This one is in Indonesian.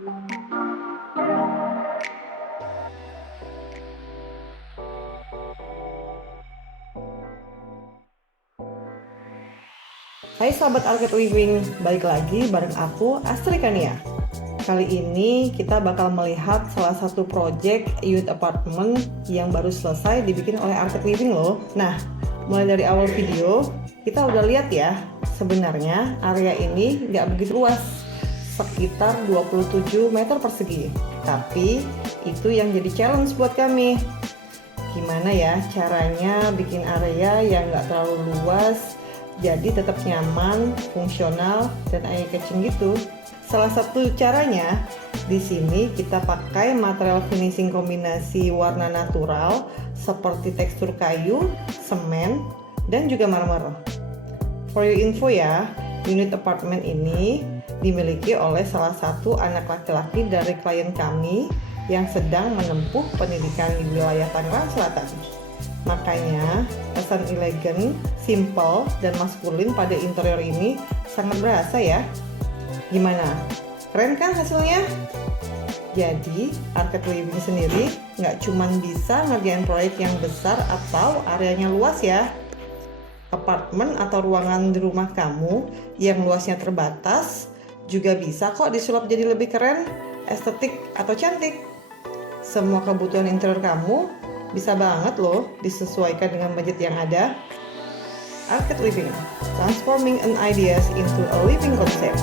Hai sahabat Arcade Living, balik lagi bareng aku Astri Kania. Kali ini kita bakal melihat salah satu project unit apartment yang baru selesai dibikin oleh Arcade Living loh. Nah, mulai dari awal video kita udah lihat ya, sebenarnya area ini nggak begitu luas, sekitar 27 meter persegi. Tapi itu yang jadi challenge buat kami. Gimana ya caranya bikin area yang nggak terlalu luas jadi tetap nyaman, fungsional, dan eye catching gitu. Salah satu caranya di sini kita pakai material finishing kombinasi warna natural seperti tekstur kayu, semen, dan juga marmer. For your info ya, unit apartemen ini dimiliki oleh salah satu anak laki-laki dari klien kami yang sedang menempuh pendidikan di wilayah Tangerang Selatan. Makanya kesan elegan, simple, dan maskulin pada interior ini sangat berasa ya. Gimana? Keren kan hasilnya? Jadi Arcade Living sendiri nggak cuma bisa ngerjain proyek yang besar atau areanya luas ya. Apartemen atau ruangan di rumah kamu yang luasnya terbatas juga bisa kok disulap jadi lebih keren, estetik, atau cantik. Semua kebutuhan interior kamu bisa banget loh disesuaikan dengan budget yang ada. Arcade Living, transforming an ideas into a living concept.